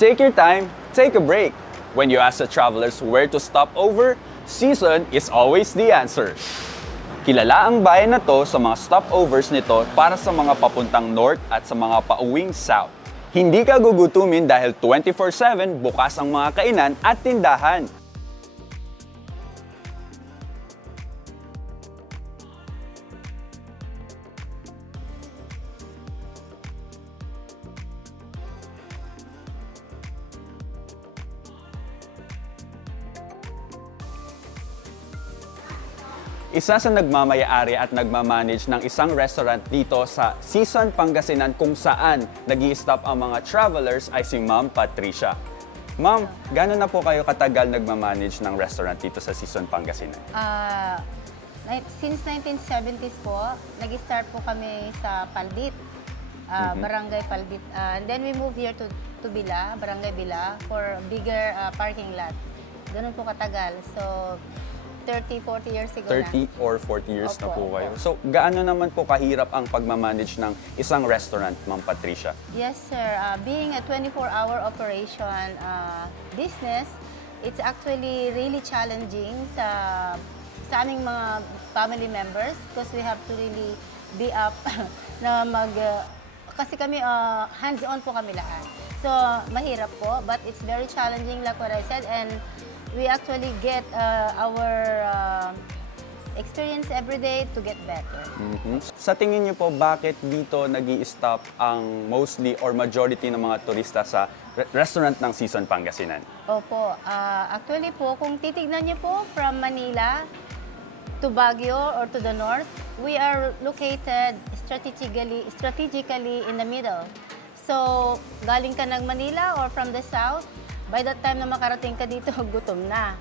Take your time, take a break. When you ask the travelers where to stop over, season is always the answer. Kilala ang bayan na to sa mga stopovers nito para sa mga papuntang north at sa mga pauwing south. Hindi ka gugutumin dahil 24-7 bukas ang mga kainan at tindahan. Isa sa nagmamayari at nagmamanage ng isang restaurant dito sa Season Pangasinan kung saan nag stop ang mga travelers ay si Ma'am Patricia. Ma'am, gano'n na po kayo katagal nagmamanage ng restaurant dito sa Season Pangasinan? Ni- since 1970s po, nag-start po kami sa Paldit, ah, Barangay Paldit. Ah, and then we moved here to, to Bila, Barangay Bila, for bigger ah, parking lot. Ganun po katagal. So, 30, 40 years ago 30 na. or 40 years na po Opo, kayo. opo. So, gaano naman po kahirap ang pagmamanage ng isang restaurant, Ma'am Patricia? Yes, sir. Uh, being a 24-hour operation uh, business, it's actually really challenging sa sa aming mga family members because we have to really be up na mag uh, kasi kami uh, hands-on po kami lahat. So, mahirap po, but it's very challenging like what I said and we actually get uh, our uh, experience every day to get better. Mhm. Sa tingin niyo po, bakit dito nag stop ang mostly or majority ng mga turista sa re- restaurant ng Season Pangasinan? Opo. ah, actually po, kung titignan niyo po from Manila to Baguio or to the north, we are located strategically strategically in the middle. So, galing ka ng Manila or from the south, by the time na makarating ka dito, gutom na.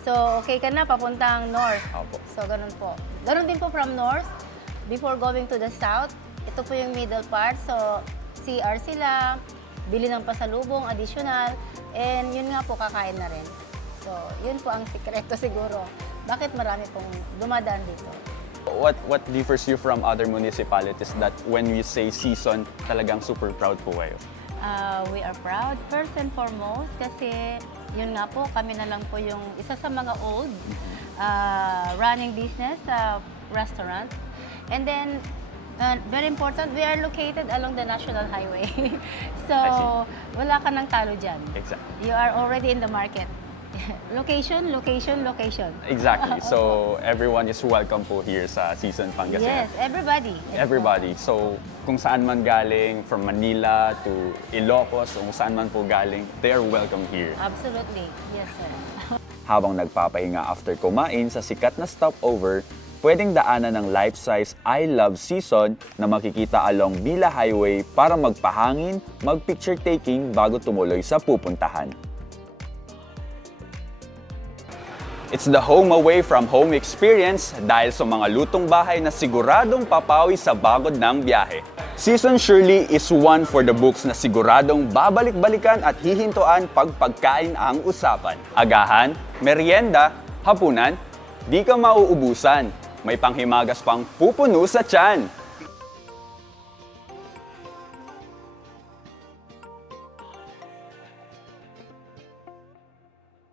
So, okay ka na, papuntang north. Opo. So, ganun po. Ganun din po from north, before going to the south, ito po yung middle part. So, CR sila, bili ng pasalubong, additional, and yun nga po, kakain na rin. So, yun po ang sikreto siguro. Bakit marami pong dumadaan dito? What what differs you from other municipalities that when we say season, talagang super proud po kayo? Uh, we are proud, first and foremost, kasi yun nga po, kami na lang po yung isa sa mga old uh, running business sa restaurant. And then, uh, very important, we are located along the National Highway. so, wala ka nang talo dyan. Exactly. You are already in the market. location, location, location. Exactly. So everyone is welcome po here sa Season Pangasinan. Yes, everybody. Everybody. So kung saan man galing, from Manila to Ilocos, o kung saan man po galing, they are welcome here. Absolutely. Yes, sir. Habang nagpapahinga after kumain sa sikat na stopover, pwedeng daanan ng life-size I Love Season na makikita along Bila Highway para magpahangin, mag-picture taking bago tumuloy sa pupuntahan. It's the home away from home experience dahil sa mga lutong bahay na siguradong papawi sa bagod ng biyahe. Season surely is one for the books na siguradong babalik-balikan at hihintuan pag pagkain ang usapan. Agahan, merienda, hapunan, di ka mauubusan. May panghimagas pang pupuno sa tiyan.